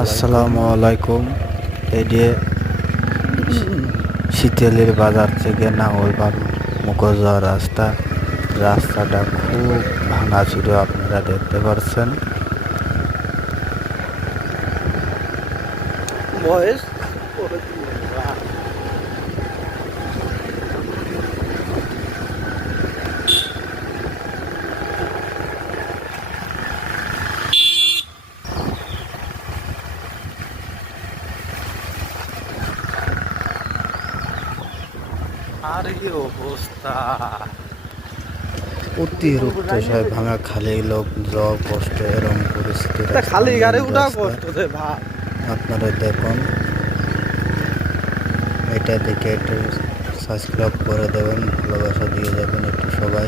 আসসালামু আলাইকুম। এটি শীতলের বাজার থেকে নাঙ্গলবাড়ি মুখো যাওয়ার রাস্তাটা খুব ভাঙাচুরা আপনারা দেখতে পাচ্ছেন। বয়স আর কি অবস্থা, অতিরিক্ত সব ভাঙা খালি লোক যাওয়া কষ্ট, এরকম পরিস্থিতি খালি গাড়ি উঠা কষ্ট রে ভাই। আপনারা দেখুন, এটা দেখে একটু সাবস্ক্রাইব করে দেবেন, ভালোবাসা দিয়ে যাবেন একটু সবাই।